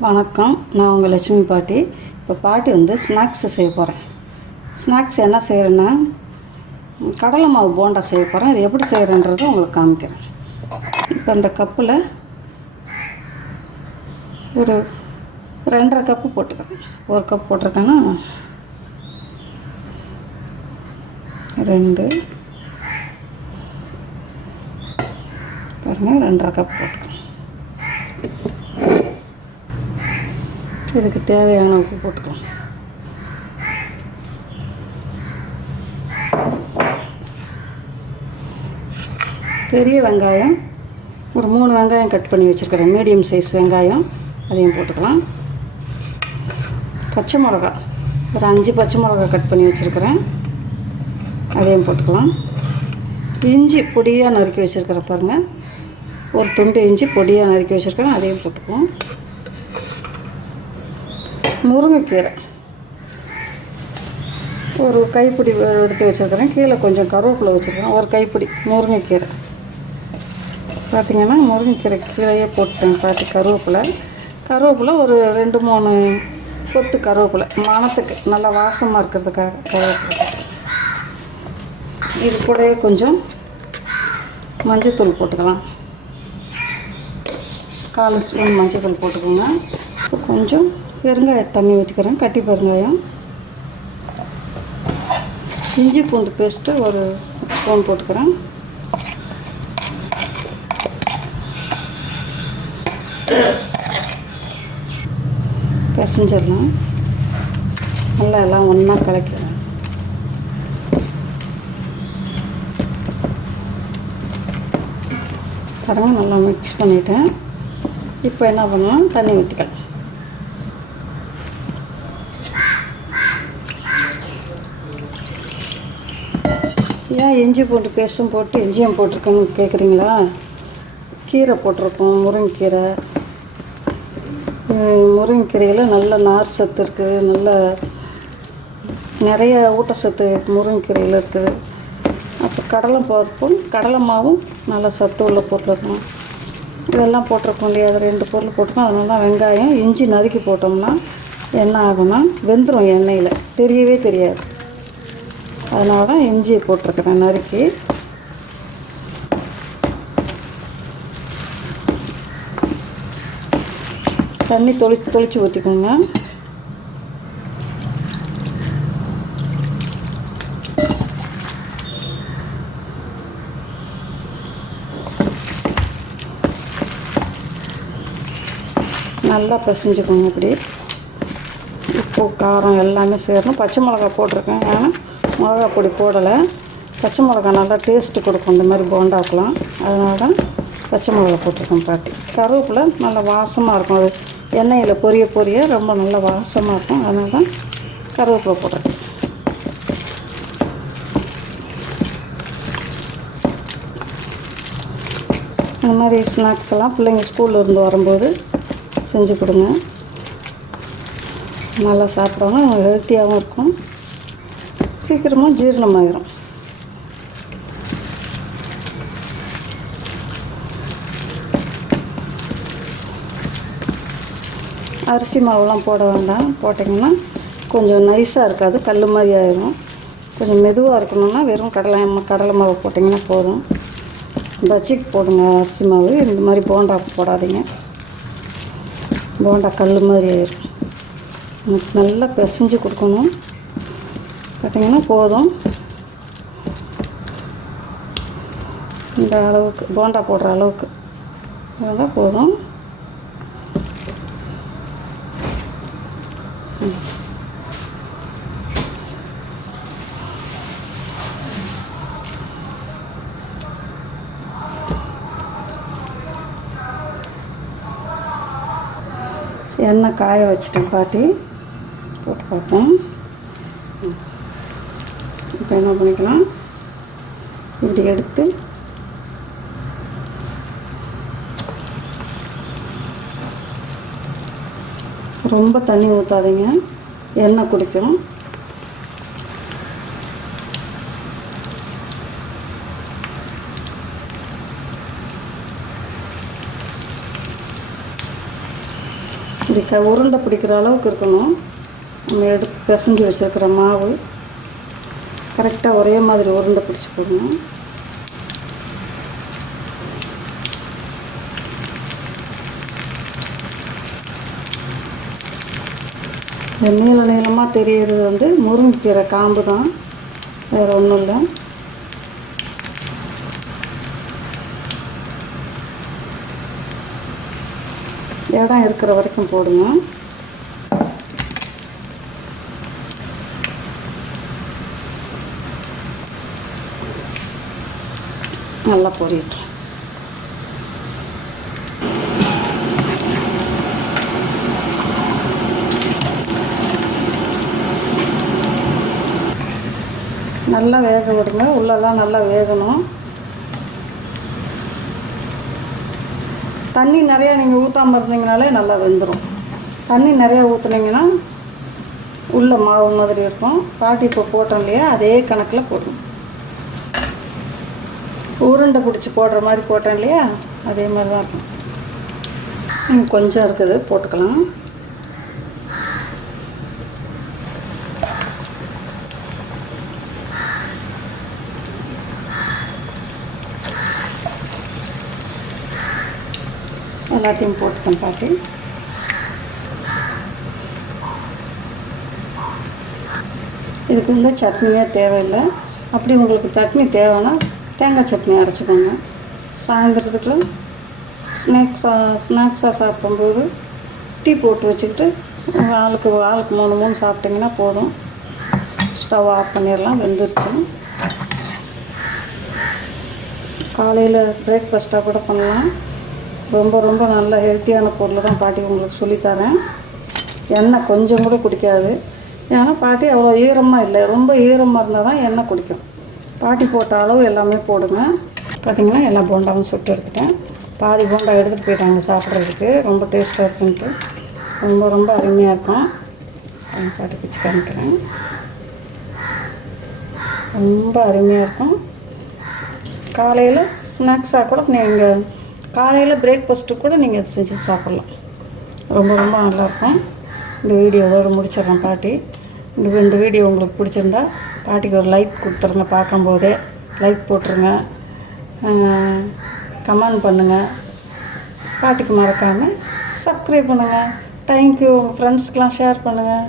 வணக்கம். நான் உங்கள் லட்சுமி பாட்டி. இப்போ பாட்டி வந்து ஸ்நாக்ஸ் செய்ய போகிறேன் ஸ்நாக்ஸ் என்ன செய்கிறேன்னா கடலை மாவு போண்டா செய்ய போகிறேன் இது எப்படி செய்கிறேன்றதை உங்களுக்கு காமிக்கிறேன். இப்போ இந்த கப்பில் ஒரு ரெண்டரை கப்பு போட்டுக்கிறேன். ஒரு கப் போட்டிருக்கேன்னா ரெண்டு பாருங்கள் ரெண்டரை கப் போட்டு இதுக்கு தேவையான உப்பு போட்டுக்கலாம். பெரிய வெங்காயம் ஒரு மூணு வெங்காயம் கட் பண்ணி வச்சுருக்கிறேன். மீடியம் சைஸ் வெங்காயம் அதையும் போட்டுக்கலாம். பச்சை மிளகா ஒரு அஞ்சு பச்சை மிளகா கட் பண்ணி வச்சுருக்கிறேன். அதையும் போட்டுக்கலாம். இஞ்சி பொடியாக நறுக்கி வச்சுருக்கிறேன் பாருங்கள் ஒரு துண்டு இஞ்சி பொடியாக நறுக்கி வச்சுருக்கிறேன். அதையும் போட்டுக்குவோம். முருங்கைக்கீரை. ஒரு கைப்பிடி எடுத்து வச்சுருக்கிறேன். கீழே கொஞ்சம் கருவேப்பிலை வச்சுருக்கிறேன். ஒரு கைப்பிடி முருங்கைக்கீரை. பார்த்திங்கன்னா முருங்கைக்கீரை கீழேயே போட்டேன். பார்த்து கருவேப்பிலை. கருவேப்பிலை ஒரு ரெண்டு மூணு கொத்து கருவேப்பிலை. மனத்துக்கு நல்லா வாசமாக இருக்கிறதுக்காக கருவேப்பிலை. இது கூடயே கொஞ்சம் மஞ்சத்தூள் போட்டுக்கலாம். கால் ஸ்பூன் மஞ்சத்தூள் போட்டுக்கோங்க. கொஞ்சம் பெருங்காய தண்ணி ஊற்றிக்கிறேன் கட்டி பெருங்காயம் இஞ்சி பூண்டு பேஸ்ட்டு ஒரு ஸ்பூன் போட்டுக்கிறேன். பிசைஞ்சிடலாம். நல்லா எல்லாம் ஒன்றா கலக்கிறேன். பாருங்கள் நல்லா மிக்ஸ் பண்ணிவிட்டேன் இப்போ என்ன பண்ணலாம்? தண்ணி ஊற்றிக்கலாம் ஏன் இஞ்சி பூண்டு பேஸ்ட்டும் போட்டு இஞ்சியும் போட்டிருக்கேன்னு கேட்குறீங்களா கீரை போட்டிருக்கோம் முருங்கைக்கீரை முருங்கைக்கீரையில் நல்ல நார் சத்து இருக்குது நல்ல நிறைய ஊட்டச்சத்து முருங்கைக்கீரையில் இருக்குது அப்புறம் கடலை பருப்பும் கடலை மாவும் நல்ல சத்து உள்ள பொருள் தான். இதெல்லாம் போட்டிருக்கோம் இல்லையா? அது ரெண்டு பொருள் போட்டிருக்கோம். அதனால தான் வெங்காயம் இஞ்சி நறுக்கி போட்டோம்னா என்ன ஆகும்னா வெந்துடும் எண்ணெயில். தெரியவே தெரியாது. அதனால தான் இஞ்சியை போட்டிருக்கிறேன் நறுக்கி. தண்ணி தொளிச்சு தொளிச்சு ஊற்றிக்கோங்க நல்லா பிசைஞ்சுக்கோங்க இப்படி. உப்பு காரம் எல்லாமே சேரணும். பச்சை மிளகா போட்டிருக்கேன். ஏன்னா மிளகா பொடி போடலை. பச்சை மிளகா நல்லா டேஸ்ட்டு கொடுக்கும். இந்த மாதிரி போண்டாக்கலாம் அதனால தான் பச்சை மிளகா போட்டிருக்கோம் பாட்டி. கருவேப்பிலை நல்லா வாசமாக இருக்கும். அது எண்ணெயில் பொரிய பொரிய ரொம்ப நல்லா வாசமாக இருக்கும். அதனால தான் கருவேப்பிலை போடுறேன் இந்த மாதிரி ஸ்நாக்ஸ் எல்லாம் பிள்ளைங்க ஸ்கூலில் இருந்து வரும்போது செஞ்சு கொடுங்க. நல்லா சாப்பிடுவாங்க. ஹெல்த்தியாகவும் இருக்கும். சீக்கிரமாக ஜீரணமாயிரும். அரிசி மாவுலாம் போட வேண்டாம். போட்டிங்கன்னா கொஞ்சம் நைஸாக இருக்காது. கல் மாதிரி ஆயிரும். கொஞ்சம் மெதுவாக இருக்கணும்னா வெறும் கடலை கடலை மாவு போட்டிங்கன்னா போதும். பஜ்ஜிக்கு போடுங்க அரிசி மாவு. இந்த மாதிரி போண்டா போடாதீங்க. போண்டா கல் மாதிரி ஆயிரும். நல்லா பிசைஞ்சு கொடுக்கணும். பார்த்தீங்கன்னா போதும். இந்த அளவுக்கு போண்டா போடுற அளவுக்கு. இருந்தால் போதும். எண்ணெய் காய வச்சுட்டேன் பாட்டி. போட்டு பார்ப்போம். இப்போ என்ன பண்ணிக்கலாம்? இப்படி எடுத்து ரொம்ப தண்ணி ஊற்றாதீங்க எண்ணெய் குடிக்கும் இப்படி க உருண்டை பிடிக்கிற அளவுக்கு இருக்கணும். நம்ம எடுத்து பிசைஞ்சு வச்சுருக்கிற மாவு. கரெக்டாக ஒரே மாதிரி உருண்டை பிடிச்சி போடணும். இந்த நீள நீளமாக தெரியறது வந்து முருங்கைக்கீரை காம்பு தான் வேறு ஒன்றும் இல்லை. இடம் இருக்கிற வரைக்கும் போடுங்க. நல்லா பொரியட்டும். நல்லா வேக விடுங்க. உள்ளெல்லாம் நல்லா வேகணும். தண்ணி நிறையா நீங்கள் ஊற்றாம இருந்தீங்கனாலே நல்லா வெந்துடும் தண்ணி நிறையா ஊற்றுனீங்கன்னா உள்ள மாவு மாதிரி இருக்கும். பாட்டி இப்போ போட்டோம் இல்லையா? அதே கணக்கில் போடணும். உருண்டை பிடிச்சி போடுற மாதிரி போட்டேன் இல்லையா? அதே மாதிரி தான் இருக்கும் கொஞ்சம் இருக்குது போட்டுக்கலாம். எல்லாத்தையும் போட்டுக்கேன் பாட்டி. இதுக்கு வந்து சட்னியே தேவையில்லை. அப்படி உங்களுக்கு சட்னி தேவைன்னா தேங்காய் சட்னி அரைச்சிக்கோங்க. சாயந்தரத்துக்கு ஸ்நாக்ஸாக ஸ்நாக்ஸாக சாப்பிடும்போது டீ போட்டு வச்சுக்கிட்டு ஆளுக்கு ஆளுக்கு மூணு மூணு சாப்பிட்டிங்கன்னா போதும். ஸ்டவ் ஆஃப் பண்ணிடலாம் வெந்துருச்சு. காலையில் பிரேக்ஃபாஸ்ட்டாக கூட பண்ணலாம். ரொம்ப ரொம்ப நல்ல ஹெல்த்தியான பொருள் தான் பாட்டி உங்களுக்கு சொல்லித்தரேன். எண்ணெய் கொஞ்சம் கூட குடிக்காது. ஏன்னா பாட்டி அவ்வளோ ஈரமாக இல்லை. ரொம்ப ஈரமாக இருந்தால் தான் எண்ணெய் குடிக்கும். பாட்டி போட்ட அளவு எல்லாமே போடுங்க. பார்த்தீங்கன்னா எல்லா போண்டாவும் சுட்டு எடுத்துட்டேன். பாதி போண்டா எடுத்துகிட்டு போயிட்டாங்க சாப்பிட்றதுக்கு. ரொம்ப டேஸ்ட்டாக இருக்குன்ட்டு. ரொம்ப ரொம்ப அருமையாக இருக்கும். பாட்டி பிச்சு காமிக்கிறேன். ரொம்ப அருமையாக இருக்கும். காலையில் ஸ்நாக்ஸாக கூட நீங்கள் காலையில் பிரேக்ஃபாஸ்ட்டு கூட நீங்கள் செஞ்சு சாப்பிட்லாம். ரொம்ப ரொம்ப நல்லாயிருக்கும் இந்த வீடியோவோடு முடிச்சிடறேன் பாட்டி. இந்த இந்த வீடியோ உங்களுக்கு பிடிச்சிருந்தா பாட்டிக்கு ஒரு லைக் கொடுத்துருங்க பார்க்கும்போதே. லைக் போட்டுருங்க. கமெண்ட் பண்ணுங்கள் பாட்டிக்கு மறக்காமல் சப்ஸ்கிரைப் பண்ணுங்கள் தேங்க்யூ உங்கள் ஃப்ரெண்ட்ஸ்க்கெலாம் ஷேர் பண்ணுங்கள்